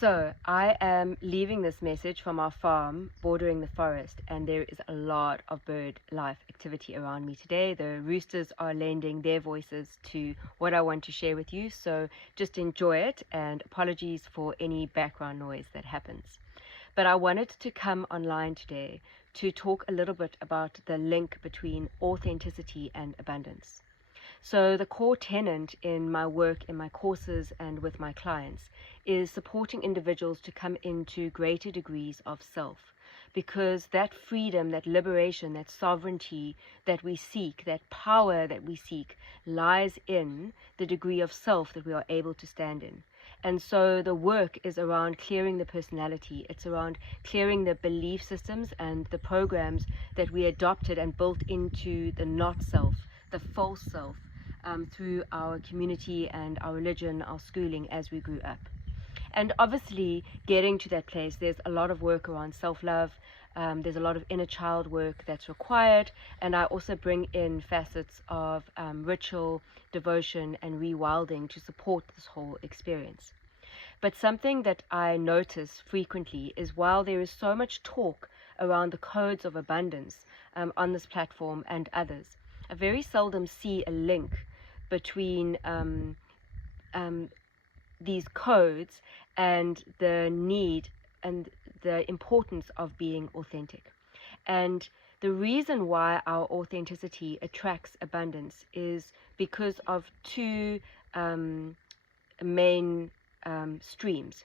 So, I am leaving this message from our farm bordering the forest, and there is a lot of bird life activity around me today. The roosters are lending their voices to what I want to share with you, so just enjoy it, and apologies for any background noise that happens. But I wanted to come online today to talk a little bit about the link between authenticity and abundance. So, the core tenet in my work, in my courses, and with my clients is supporting individuals to come into greater degrees of self. Because that freedom, that liberation, that sovereignty that we seek, that power that we seek, lies in the degree of self that we are able to stand in. And so the work is around clearing the personality. It's around clearing the belief systems and the programs that we adopted and built into the not self, the false self, through our community and our religion, our schooling as we grew up. And obviously, getting to that place, there's a lot of work around self-love. There's a lot of inner child work that's required. And I also bring in facets of ritual, devotion, and rewilding to support this whole experience. But something that I notice frequently is while there is so much talk around the codes of abundance on this platform and others, I very seldom see a link between these codes and the need and the importance of being authentic. And the reason why our authenticity attracts abundance is because of two main streams.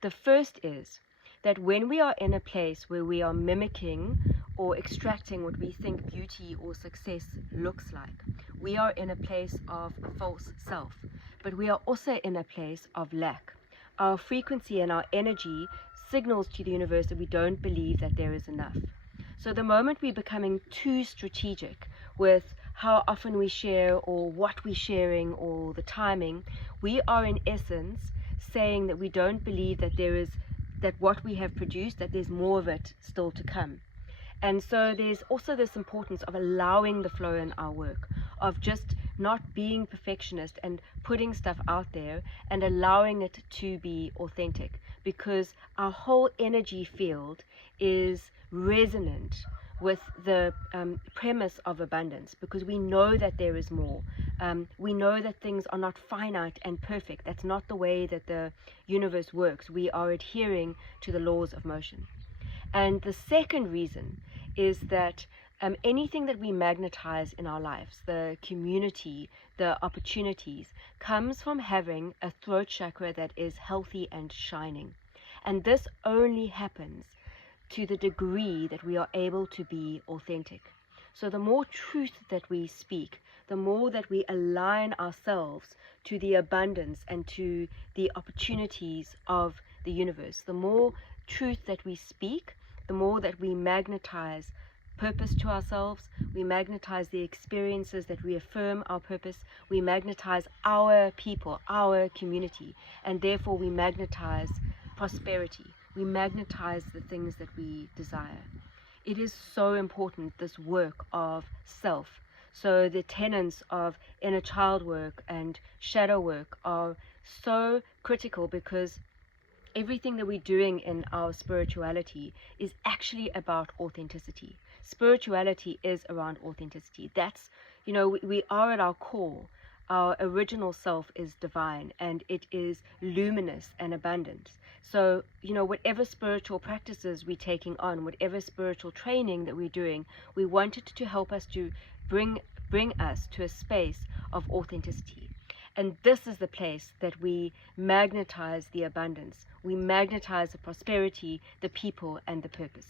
The first is that when we are in a place where we are mimicking or extracting what we think beauty or success looks like, we are in a place of false self, but we are also in a place of lack. Our frequency and our energy signals to the universe that we don't believe that there is enough. So the moment we're becoming too strategic with how often we share or what we're sharing or the timing, we are in essence saying that we don't believe that that what we have produced, that there's more of it still to come. And so there's also this importance of allowing the flow in our work, of just not being perfectionist and putting stuff out there and allowing it to be authentic, because our whole energy field is resonant with the premise of abundance, because we know that there is more. We know that things are not finite and perfect. That's not the way that the universe works. We are adhering to the laws of motion. And the second reason is that anything that we magnetize in our lives, the community, the opportunities, comes from having a throat chakra that is healthy and shining. And this only happens to the degree that we are able to be authentic. So the more truth that we speak, the more that we align ourselves to the abundance and to the opportunities of the universe, the more truth that we speak, the more that we magnetize purpose to ourselves, we magnetize the experiences that reaffirm our purpose, we magnetize our people, our community, and therefore we magnetize prosperity. We magnetize the things that we desire. It is so important, this work of self. So the tenets of inner child work and shadow work are so critical, because everything that we're doing in our spirituality is actually about authenticity. Spirituality is around authenticity. That's, we are at our core. Our original self is divine, and it is luminous and abundant. So, whatever spiritual practices we're taking on, whatever spiritual training that we're doing, we want it to help us to bring us to a space of authenticity. And this is the place that we magnetize the abundance. We magnetize the prosperity, the people, and the purpose.